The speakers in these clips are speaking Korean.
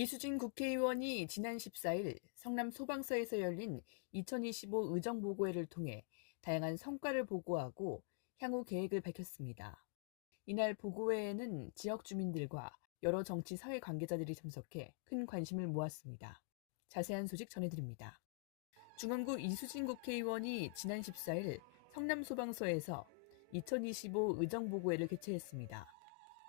이수진 국회의원이 지난 14일 성남 소방서에서 열린 2025 의정보고회를 통해 다양한 성과를 보고하고 향후 계획을 밝혔습니다. 이날 보고회에는 지역 주민들과 여러 정치 사회 관계자들이 참석해 큰 관심을 모았습니다. 자세한 소식 전해드립니다. 중원구 이수진 국회의원이 지난 14일 성남 소방서에서 2025 의정보고회를 개최했습니다.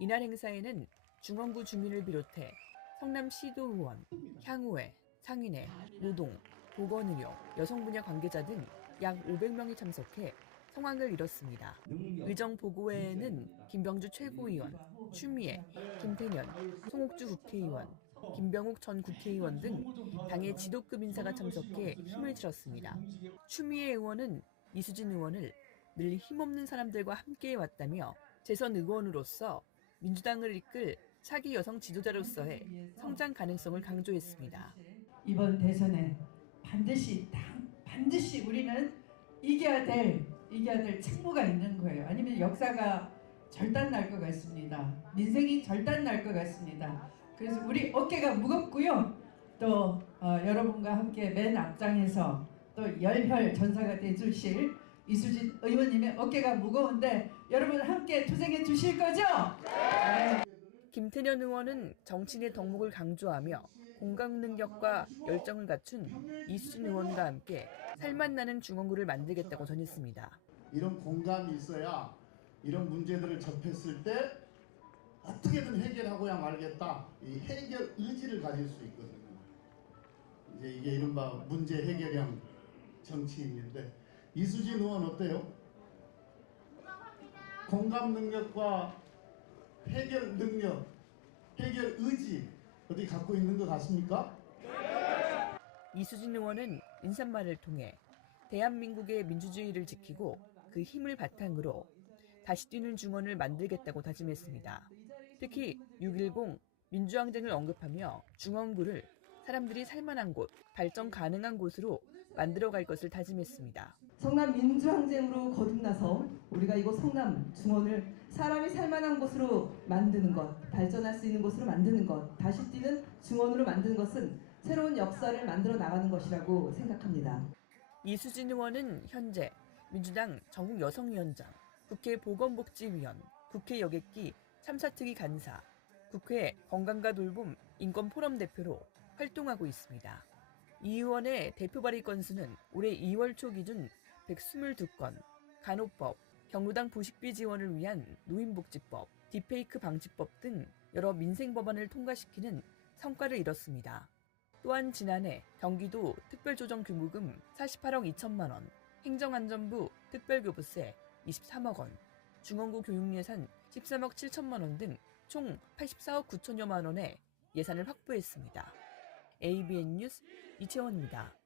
이날 행사에는 중원구 주민을 비롯해 성남 시도 의원, 향후회, 상인회, 노동, 보건의료, 여성 분야 관계자 등 약 500명이 참석해 성황을 이뤘습니다. 의정 보고회에는 김병주 최고위원, 추미애, 김태년, 송옥주 국회의원, 김병욱 전 국회의원 등 당의 지도급 인사가 참석해 힘을 실었습니다. 추미애 의원은 이수진 의원을 늘 힘없는 사람들과 함께해 왔다며 재선 의원으로서 민주당을 이끌 차기 여성 지도자로서의 성장 가능성을 강조했습니다. 이번 대선에 반드시 당, 반드시 우리는 이겨야 될 이겨야 될 책무가 있는 거예요. 아니면 역사가 절단 날 것 같습니다. 민생이 절단 날 것 같습니다. 그래서 우리 어깨가 무겁고요. 또 어, 여러분과 함께 맨 앞장에서 또 열혈 전사가 돼주실 이수진 의원님의 어깨가 무거운데 여러분 함께 투쟁해 주실 거죠? 네. 김태년 의원은 정치인의 덕목을 강조하며 공감 능력과 열정을 갖춘 이수진 의원과 함께 살맛 나는 중원구를 만들겠다고 전했습니다. 이런 공감이 있어야 이런 문제들을 접했을 때 어떻게든 해결하고야 말겠다. 이 해결 의지를 가질 수 있거든요. 이제 이게 이른바 문제 해결형 정치인인데 이수진 의원 어때요? 공감 능력과 해결 능력, 해결 의지 어디 갖고 있는 것 같습니까? 이수진 의원은 인사말을 통해 대한민국의 민주주의를 지키고 그 힘을 바탕으로 다시 뛰는 중원을 만들겠다고 다짐했습니다. 특히 6.10 민주항쟁을 언급하며 중원구를 사람들이 살만한 곳, 발전 가능한 곳으로 만들어갈 것을 다짐했습니다. 성남 민주항쟁으로 거듭나서 우리가 이곳 성남 중원을 사람이 살만한 곳으로 만드는 것, 발전할 수 있는 곳으로 만드는 것, 다시 뛰는 중원으로 만드는 것은 새로운 역사를 만들어 나가는 것이라고 생각합니다. 이수진 의원은 현재 민주당 전국 여성위원장, 국회 보건복지위원, 국회 여객기 참사특위 간사, 국회 건강과 돌봄 인권포럼 대표로 활동하고 있습니다. 이 의원의 대표 발의 건수는 올해 2월 초 기준 122건, 간호법, 경로당 부식비 지원을 위한 노인복지법, 딥페이크 방지법 등 여러 민생 법안을 통과시키는 성과를 이뤘습니다. 또한 지난해 경기도 특별조정규모금 48억 2천만 원, 행정안전부 특별교부세 23억 원, 중원구 교육예산 13억 7천만 원 등 총 84억 9천여만 원의 예산을 확보했습니다. ABN 뉴스 이채원입니다.